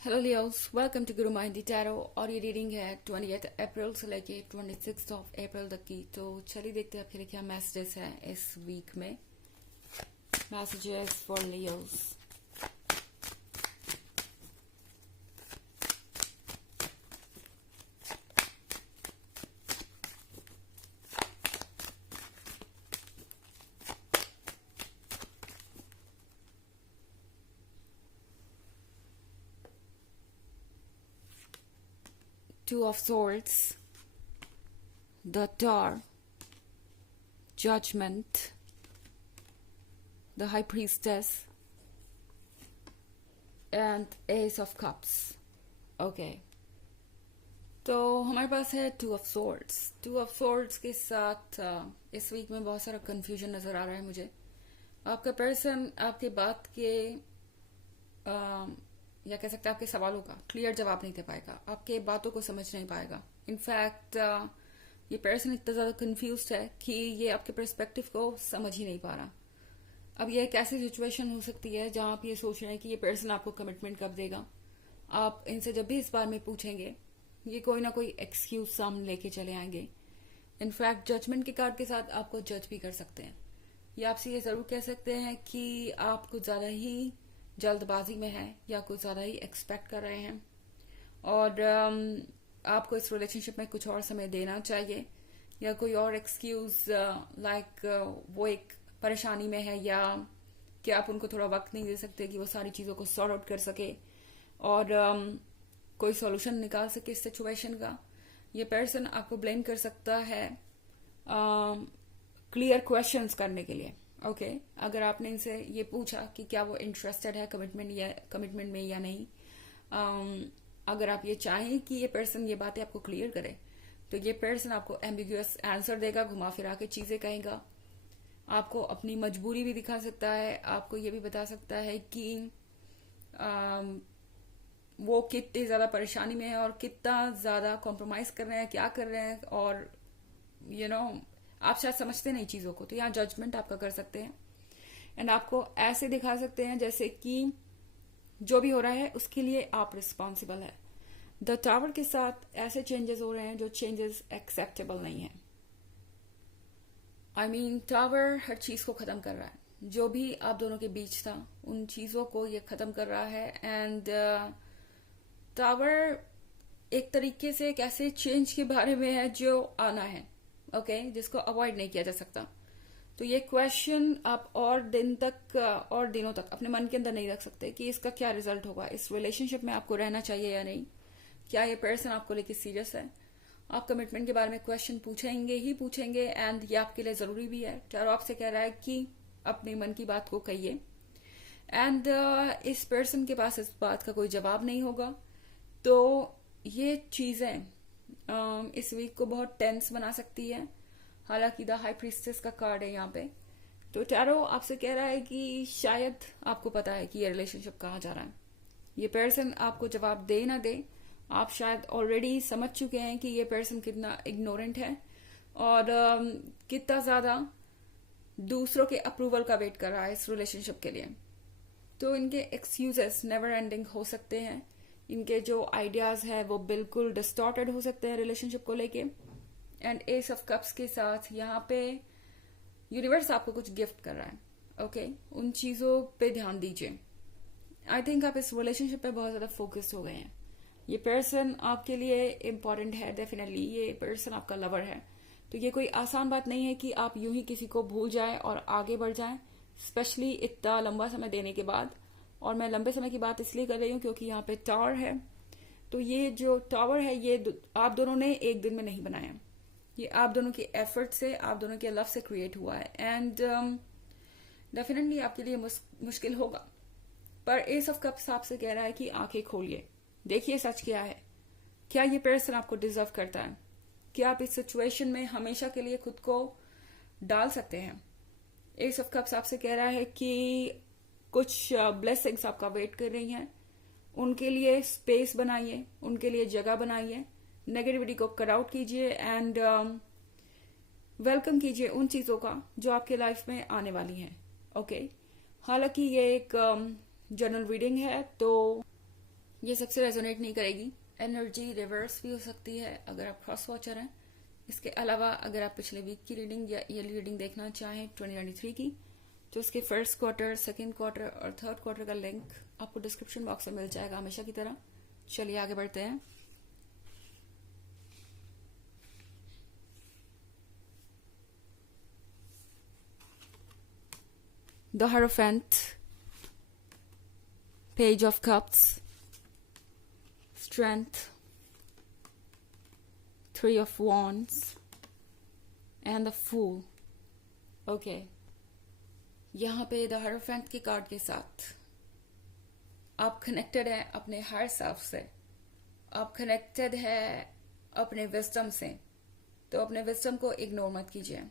Hello Leos, welcome to Guru माइंडी tarot. और ये reading है 28 अप्रैल से लेके 26 अप्रैल तक की। तो चलिए देखते हैं आपके लिए क्या मैसेजेस हैं इस वीक में। Messages for Leos. Two of Swords, the Tower, Judgment, the High Priestess, and Ace of Cups. Okay. तो हमारे पास है two of swords. Two of swords के साथ इस वीक में बहुत सारा कंफ्यूजन नजर आ रहा है मुझे। आपका पर्सन आपके बात के या कह सकते हैं आपके सवालों का क्लियर जवाब नहीं दे पाएगा, आपके बातों को समझ नहीं पाएगा। इनफैक्ट ये पर्सन इतना ज्यादा कंफ्यूज है कि ये आपके पर्सपेक्टिव को समझ ही नहीं पा रहा। अब ये एक ऐसी सिचुएशन हो सकती है जहां आप ये सोच रहे हैं कि ये पर्सन आपको कमिटमेंट कब देगा। आप इनसे जब भी इस बारे में पूछेंगे ये कोई ना कोई एक्सक्यूज सामने लेके चले आएंगे। इनफैक्ट जजमेंट के कार्ड के साथ आपको जज भी कर सकते हैं। ये आपसे ये जरूर कह सकते हैं कि आप कुछ ज्यादा ही जल्दबाजी में हैं या कुछ ज्यादा ही एक्सपेक्ट कर रहे हैं और आपको इस रिलेशनशिप में कुछ और समय देना चाहिए, या कोई और एक्सक्यूज लाइक वो एक परेशानी में है या कि आप उनको थोड़ा वक्त नहीं दे सकते कि वो सारी चीजों को सॉर्ट आउट कर सके और कोई सॉल्यूशन निकाल सके इस सिचुएशन का। ये पर्सन आपको ब्लेम कर सकता है क्लियर क्वेश्चंस करने के लिए। ओके अगर आपने इनसे ये पूछा कि क्या वो इंटरेस्टेड है कमिटमेंट में या नहीं, अगर आप ये चाहें कि ये पर्सन ये बातें आपको क्लियर करे तो ये पर्सन आपको एम्बिगुअस आंसर देगा, घुमा फिरा के चीजें कहेगा, आपको अपनी मजबूरी भी दिखा सकता है, आपको ये भी बता सकता है कि वो कितनी ज्यादा परेशानी में है और कितना ज्यादा कॉम्प्रोमाइज कर रहे हैं, क्या कर रहे हैं, और आप शायद समझते नहीं चीजों को। तो यहाँ जजमेंट आपका कर सकते हैं एंड आपको ऐसे दिखा सकते हैं जैसे कि जो भी हो रहा है उसके लिए आप रिस्पॉन्सिबल है। द टावर के साथ ऐसे चेंजेस हो रहे हैं जो चेंजेस एक्सेप्टेबल नहीं है। आई मीन टावर हर चीज को खत्म कर रहा है, जो भी आप दोनों के बीच था उन चीजों को ये खत्म कर रहा है। एंड टावर एक तरीके से एक ऐसे चेंज के बारे में है जो आना है, ओके जिसको अवॉइड नहीं किया जा सकता। तो ये क्वेश्चन आप और दिनों तक अपने मन के अंदर नहीं रख सकते कि इसका क्या रिजल्ट होगा, इस रिलेशनशिप में आपको रहना चाहिए या नहीं, क्या ये पर्सन आपको लेके सीरियस है। आप कमिटमेंट के बारे में क्वेश्चन पूछेंगे ही पूछेंगे एंड ये आपके लिए जरूरी भी है। टैरो आपसे कह रहा है कि अपने मन की बात को कहिए एंड इस पर्सन के पास इस बात का कोई जवाब नहीं होगा। तो ये चीजें इस वीक को बहुत टेंस बना सकती है। हालांकि द हाई प्रीस्टेस का कार्ड है यहाँ पे, तो टैरो आपसे कह रहा है कि शायद आपको पता है कि ये रिलेशनशिप कहाँ जा रहा है। ये पर्सन आपको जवाब दे ना दे, आप शायद ऑलरेडी समझ चुके हैं कि ये पर्सन कितना इग्नोरेंट है और कितना ज्यादा दूसरों के अप्रूवल का वेट कर रहा है इस रिलेशनशिप के लिए। तो इनके एक्सक्यूजेस नेवर एंडिंग हो सकते हैं, इनके जो आइडियाज है वो बिल्कुल डिस्टॉर्टेड हो सकते हैं रिलेशनशिप को लेके। एंड एस ऑफ कप्स के साथ यहाँ पे यूनिवर्स आपको कुछ गिफ्ट कर रहा है, ओके उन चीजों पे ध्यान दीजिए। आई थिंक आप इस रिलेशनशिप पे बहुत ज्यादा फोकस्ड हो गए हैं। ये पर्सन आपके लिए इम्पोर्टेंट है, डेफिनेटली ये पर्सन आपका लवर है। तो ये कोई आसान बात नहीं है कि आप यूं ही किसी को भूल जाए और आगे बढ़ जाए, स्पेशली इतना लंबा समय देने के बाद। और मैं लंबे समय की बात इसलिए कर रही हूँ क्योंकि यहाँ पे टावर है। तो ये जो टावर है ये आप दोनों ने एक दिन में नहीं बनाया, ये आप दोनों के एफर्ट से, आप दोनों के लव से क्रिएट हुआ है। एंड डेफिनेटली आपके लिए मुश्किल होगा, पर एस ऑफ कप्स आपसे कह रहा है कि आंखें खोलिए, देखिए सच क्या है, क्या ये पर्सन आपको डिजर्व करता है, क्या आप इस सिचुएशन में हमेशा के लिए खुद को डाल सकते हैं। एस ऑफ कप्स आपसे कह रहा है कि कुछ ब्लेसिंग्स आपका वेट कर रही हैं, उनके लिए स्पेस बनाइए, उनके लिए जगह बनाइए, नेगेटिविटी को कट आउट कीजिए एंड वेलकम कीजिए उन चीजों का जो आपके लाइफ में आने वाली हैं। ओके हालांकि ये एक जनरल रीडिंग है तो ये सबसे रेजोनेट नहीं करेगी। एनर्जी रिवर्स भी हो सकती है अगर आप क्रॉस वॉचर हैं। इसके अलावा अगर आप पिछले वीक की रीडिंग या ईयरली रीडिंग देखना चाहें 2023 की, तो उसके फर्स्ट क्वार्टर, सेकेंड क्वार्टर और थर्ड क्वार्टर का लिंक आपको डिस्क्रिप्शन बॉक्स में मिल जाएगा हमेशा की तरह। चलिए आगे बढ़ते हैं। The Hierophant, Page of Cups, Strength, Three of Wands, and the Fool. Okay. यहाँ पे द Hierophant के कार्ड के साथ आप कनेक्टेड हैं अपने हायर सेल्फ से, आप कनेक्टेड है अपने विजडम से। तो अपने विजडम को इग्नोर मत कीजिए,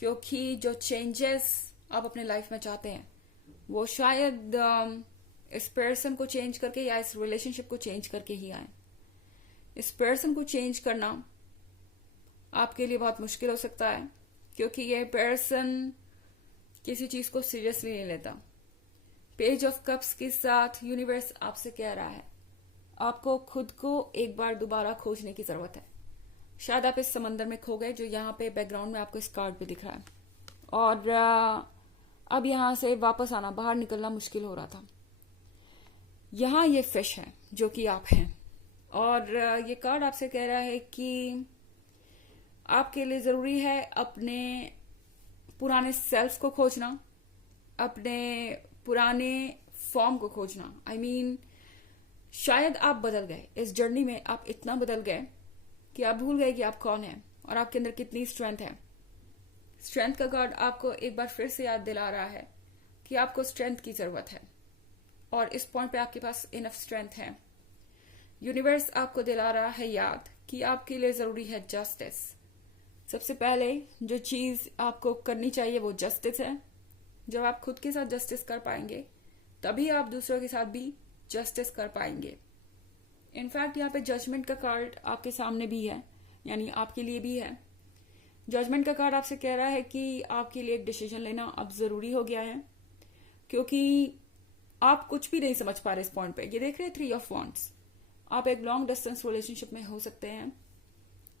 क्योंकि जो चेंजेस आप अपने लाइफ में चाहते हैं वो शायद इस पर्सन को चेंज करके या इस रिलेशनशिप को चेंज करके ही आए। इस पर्सन को चेंज करना आपके लिए बहुत मुश्किल हो सकता है, क्योंकि ये पर्सन किसी चीज को सीरियसली नहीं लेता। पेज ऑफ कप्स के साथ यूनिवर्स आपसे कह रहा है आपको खुद को एक बार दोबारा खोजने की जरूरत है। शायद आप इस समंदर में खो गए, जो यहाँ पे बैकग्राउंड में आपको इस कार्ड पे दिख रहा है, और अब यहां से वापस आना, बाहर निकलना मुश्किल हो रहा था। यहां ये फिश है जो कि आप हैं, और ये कार्ड आपसे कह रहा है कि आपके लिए जरूरी है अपने पुराने सेल्फ को खोजना, अपने पुराने फॉर्म को खोजना। आई मीन शायद आप बदल गए इस जर्नी में, आप इतना बदल गए कि आप भूल गए कि आप कौन हैं और आपके अंदर कितनी स्ट्रेंथ है। स्ट्रेंथ का कार्ड आपको एक बार फिर से याद दिला रहा है कि आपको स्ट्रेंथ की जरूरत है, और इस पॉइंट पे आपके पास इनफ स्ट्रेंथ है। यूनिवर्स आपको दिला रहा है याद कि आपके लिए जरूरी है जस्टिस। सबसे पहले जो चीज आपको करनी चाहिए वो जस्टिस है। जब आप खुद के साथ जस्टिस कर पाएंगे तभी आप दूसरों के साथ भी जस्टिस कर पाएंगे। इनफैक्ट यहाँ पे जजमेंट का कार्ड आपके सामने भी है, यानी आपके लिए भी है। जजमेंट का कार्ड आपसे कह रहा है कि आपके लिए एक डिसीजन लेना अब जरूरी हो गया है, क्योंकि आप कुछ भी नहीं समझ पा रहे इस पॉइंट पे। ये देख रहे हैं 3 ऑफ वॉन्ड्स। आप एक लॉन्ग डिस्टेंस रिलेशनशिप में हो सकते हैं।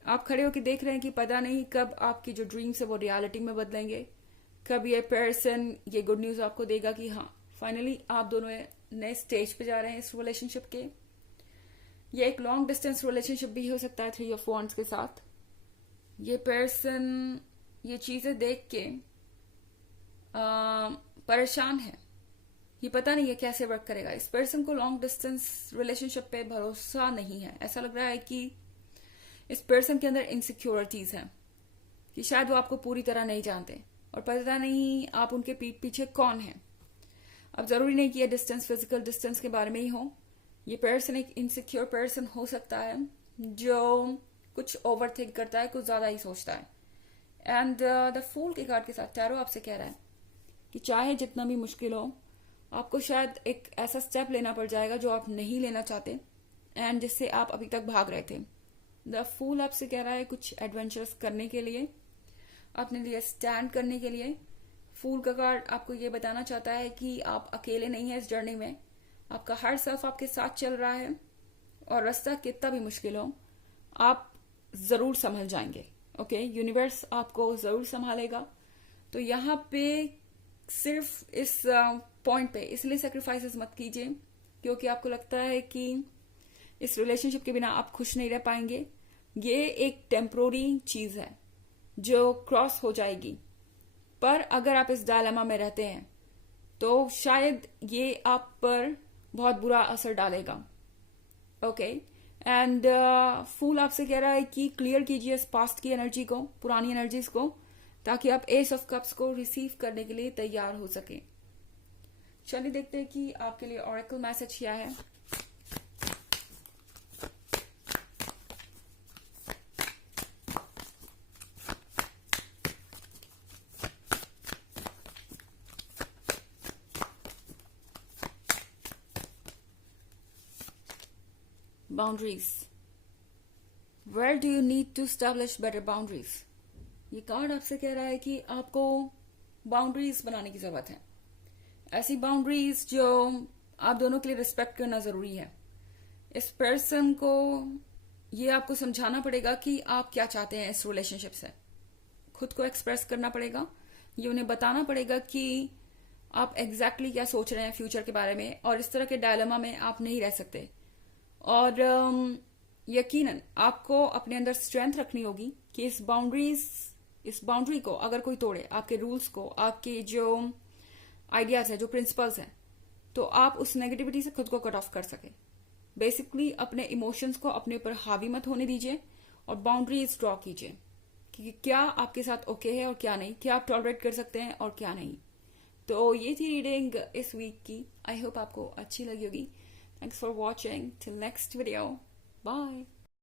आप खड़े होकर देख रहे हैं कि पता नहीं कब आपकी जो ड्रीम्स है वो रियलिटी में बदलेंगे, कब ये पर्सन ये गुड न्यूज आपको देगा कि हाँ फाइनली आप दोनों नए स्टेज पे जा रहे हैं इस रिलेशनशिप के। ये एक लॉन्ग डिस्टेंस रिलेशनशिप भी हो सकता है 3 ऑफ वॉन्ड्स के साथ। ये पर्सन ये चीजें देख के परेशान है, ये पता नहीं है कैसे वर्क करेगा। इस पर्सन को लॉन्ग डिस्टेंस रिलेशनशिप पे भरोसा नहीं है। ऐसा लग रहा है कि इस पर्सन के अंदर इनसिक्योरिटीज हैं, कि शायद वो आपको पूरी तरह नहीं जानते और पता नहीं आप उनके पीठ पीछे कौन है। अब जरूरी नहीं कि ये डिस्टेंस फिजिकल डिस्टेंस के बारे में ही हो। ये पर्सन एक इनसिक्योर पर्सन हो सकता है जो कुछ ओवर थिंक करता है, कुछ ज्यादा ही सोचता है। एंड द फूल के कार्ड के साथ टैरो आपसे कह रहा है कि चाहे जितना भी मुश्किल हो, आपको शायद एक ऐसा स्टेप लेना पड़ जाएगा जो आप नहीं लेना चाहते एंड जिससे आप अभी तक भाग रहे थे। द फूल आपसे कह रहा है कुछ एडवेंचर्स करने के लिए, अपने लिए स्टैंड करने के लिए। फूल का कार्ड आपको ये बताना चाहता है कि आप अकेले नहीं हैं इस जर्नी में, आपका हर सेल्फ आपके साथ चल रहा है, और रास्ता कितना भी मुश्किल हो आप जरूर संभल जाएंगे। ओके, यूनिवर्स आपको जरूर संभालेगा। तो यहाँ पे सिर्फ इस पॉइंट पे इसलिए सेक्रीफाइसेस मत कीजिए क्योंकि आपको लगता है कि इस रिलेशनशिप के बिना आप खुश नहीं रह पाएंगे। ये एक टेम्पोररी चीज है जो क्रॉस हो जाएगी, पर अगर आप इस डायलेमा में रहते हैं तो शायद ये आप पर बहुत बुरा असर डालेगा। ओके, एंड फूल आपसे कह रहा है कि क्लियर कीजिए इस पास्ट की एनर्जी को, पुरानी एनर्जीज को, ताकि आप एस ऑफ कप्स को रिसीव करने के लिए तैयार हो सके। चलिए देखते हैं कि आपके लिए ऑरेकल मैसेज क्या है। Boundaries, where do you need to establish better boundaries. ये कार्ड आपसे कह रहा है कि आपको बाउंड्रीज बनाने की जरूरत है, ऐसी बाउंड्रीज जो आप दोनों के लिए रिस्पेक्ट करना जरूरी है। इस पर्सन को ये आपको समझाना पड़ेगा कि आप क्या चाहते हैं इस रिलेशनशिप से, खुद को एक्सप्रेस करना पड़ेगा। ये उन्हें बताना पड़ेगा कि आप एग्जैक्टली क्या सोच रहे हैं फ्यूचर के बारे में, और इस तरह के डायलेमा में आप नहीं रह सकते। और यकीनन आपको अपने अंदर स्ट्रेंथ रखनी होगी कि इस बाउंड्री को अगर कोई तोड़े, आपके रूल्स को, आपके जो आइडियाज है, जो प्रिंसिपल्स हैं, तो आप उस नेगेटिविटी से खुद को कट ऑफ कर सके। बेसिकली अपने इमोशंस को अपने ऊपर हावी मत होने दीजिए और बाउंड्रीज ड्रॉ कीजिए कि क्या आपके साथ ओके है और क्या नहीं, क्या आप टॉलरेट कर सकते हैं और क्या नहीं। तो ये थी रीडिंग इस वीक की। आई होप आपको अच्छी लगी होगी। Thanks for watching. Till next video, bye.